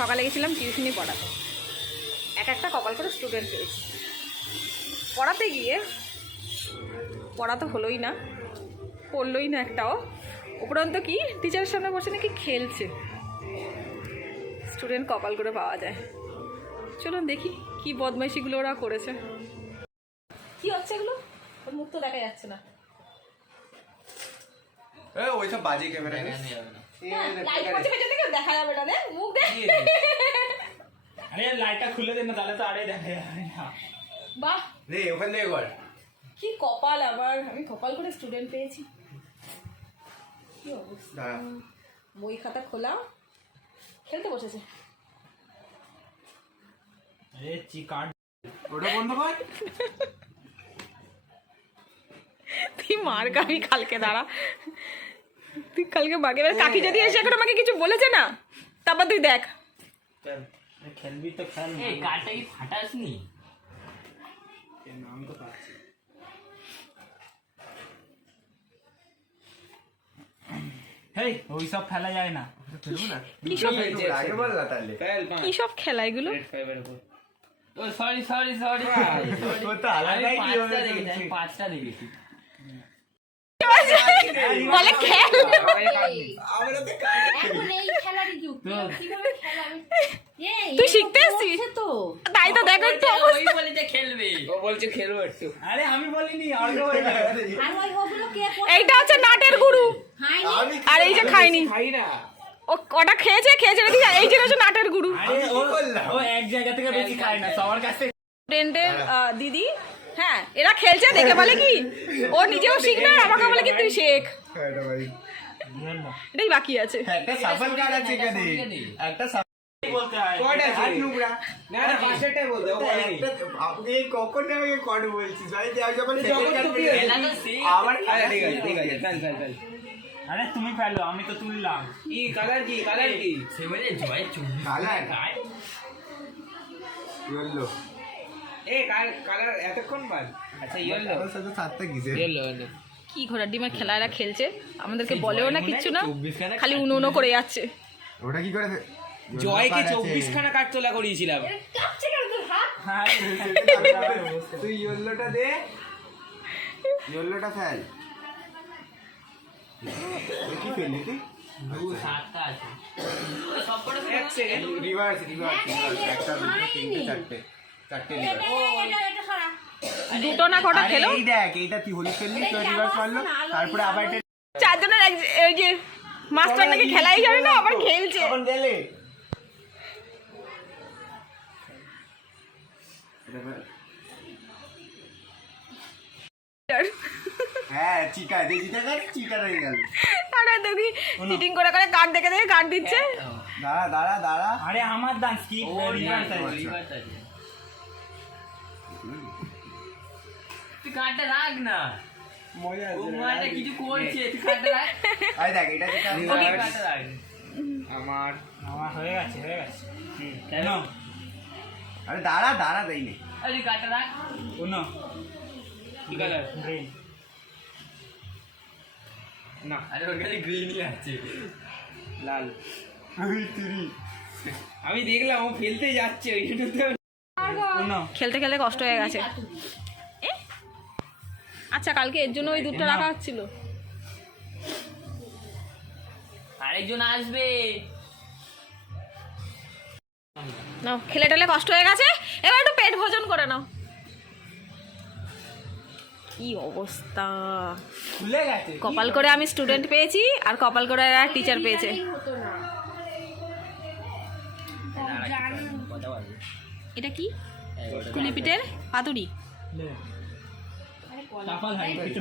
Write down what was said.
সকালে গেছিলাম টিউশনি পড়াতে, একটা কপাল করে স্টুডেন্ট পেয়েছি। পড়াতে গিয়ে পড়া তো হলোই না, পড়লোই না একটাও। উপরন্ত কি টিচারের সামনে বসে নাকি খেলছে। স্টুডেন্ট কপাল করে পাওয়া যায়। চলুন দেখি কি বদমাইশিগুলো ওরা করেছে। কি হচ্ছে এগুলো? ওর মুখ তো দেখা যাচ্ছে না। ওইসব বাজে ক্যামেরা লাইট করছে পেছন থেকে, দেখা যাবে না। দেখ মুখ দেখ। আরে লাইটটা খুলে দে না, তাহলে তো আরে দেখা যাবে না। বাহ রে ওখান থেকে কর। কি কপাল আবার, আমি কপাল করে স্টুডেন্ট পেয়েছি। কি অবস্থা, বই খাতা খোলা, খেলতে বসেছে। আরে চিকার ওটা বন্ধ কর। তুই মার খাবি কালকে, দাঁড়া। তুই কালকে বাগের কাকি যদি এসে এখন আমাকে কিছু বলেছে না, তারপর তুই দেখ। খেলবি তো খেল। এই কারটা কি ফাটাসনি? নাম তো পাচ্ছি। হেই ওইসব ফেলা যায় না। কি সব আগে বল না তাহলে। কি সব খেলা এগুলো? ও সরি সরি সরি ও তো আলাদাই কি হবে আমি 5টা দেখেছি। বলে খেল। আমরা তো এখন এই খেলারই যুগ, কিভাবে খেলা তুই শিখতে এসছিস তো? তাই তো দেখো একটু ওই বলে যে খেলবে। ও বলছে খেলবো একটু। আরে আমি বলিনি, অর্ঘ বলছে। আর ওই ওগুলো কে পড়ে? এইটা হচ্ছে নাটের গুরু, হাইনি আর এই যে খাইনি। খাই না। ও কটা খেয়েছে নাকি, এই যে হচ্ছে নাটের গুরু। আরে ও এক জায়গা থেকে বেশি খায় না, সবার কাছে। স্টুডেন্টের দিদি, হ্যাঁ এরা খেলছে দেখে বলে কি ও নিজেও শিখবে, আর আমাকে বলে কি তুই শেখ। এটা ভাই এটাই বাকি আছে। একটা সাফল কার্ড আছে এখানে। একটা বলতে হয় কড আছে নুবরা। না না পাশেরটাই বল দাও। আপনি কখন আমাকে কড বলছিস ভাই? আমি যখন সেকেন্ড কার্ড খেলা তো সেই। আবার ঠিক আছে ঠিক আছে চল চল চল। আরে তুমি ফেলো, আমি তো তুললাম। কি কালার কি কালার কি? সে বলে জয় চুরি কালার খায়। ইয়েলো। এ কালার এতক্ষণ বাদ। আচ্ছা ইয়েলো। ওর সাথে সাতটা কিসে? ইয়েলো না। কি ঘোড়ার ডিমের খেলা এরা খেলছে, আমাদেরকে বলেও না কিচ্ছু না, খালি উনো উনো করে যাচ্ছে। ওটা কি করে? জয়কে 24 খানা কাঠ তোলা করিয়েছিলাম। কাঁপছে কেন তোর হাত? তুই ইয়েলোটা দে। ইয়েলোটা ফেল। কি ফেললি তুই? 7টা আছে। সবকটা এক সেকেন্ড। রিভার্স রিভার্স একটা দুটো তিনটে চারটে চারটে রিভার্স। এটা সরা। দুটো না কটা খেলো? এই দেখ এইটা তুই হোলি খেললি তো রিভার্স মারলো, তারপরে আবার এটা চারজনের এই যে মাস্টার নাকি খেলাই যাবে না, আবার খেলছে। তখন গেলে হ্যাঁ চিকা দে, চিটা কর, চিটা হয়ে গেল। তারপরে দেখি চিটিং করে করে কার্ড দেখে দেখে কার্ড দিচ্ছে। দাঁড়া দাঁড়া দাঁড়া। আরে আমার দান স্কিপ ও রিভার্স আছে, রিভার্স আছে। তুই কার্ডটা রাখ না। মজা ও আছে মানে কিছু করছে, তুই কার্ডটা রাখ। আই দেখ এটা যেটা তুই কার্ডটা রাখ। আমার আমার হয়ে গেছে কেন? আরে দাঁড়া দাঁড়া দেই নে। আরে তুই কার্ডটা রাখ। উনো কি কালার? গ্রিন। না আরে ওর কাছে গ্রিনই আছে। লাল। ওই তুই আমি দেখলাম ও ফেলতে যাচ্ছে ওইটাতে। উনো খেলতে খেলতে কষ্ট হয়ে গেছে। এ? আচ্ছা কালকে এর জন্য ওই দুধটা রাখা হচ্ছিল। আরেকজন আসবে। নাও খেলে টেলে কষ্ট হয়ে গেছে, এবার একটু পেট ভোজন করে নাও। কি অবস্থা, খুলে গেছে। কপাল করে আমি স্টুডেন্ট পেয়েছি, আর কপাল করে এরা টিচার পেয়েছে। হতো না। কথা বলবে। এটা কি? কুলিপিটের পাতুরি। চাপা থাকে।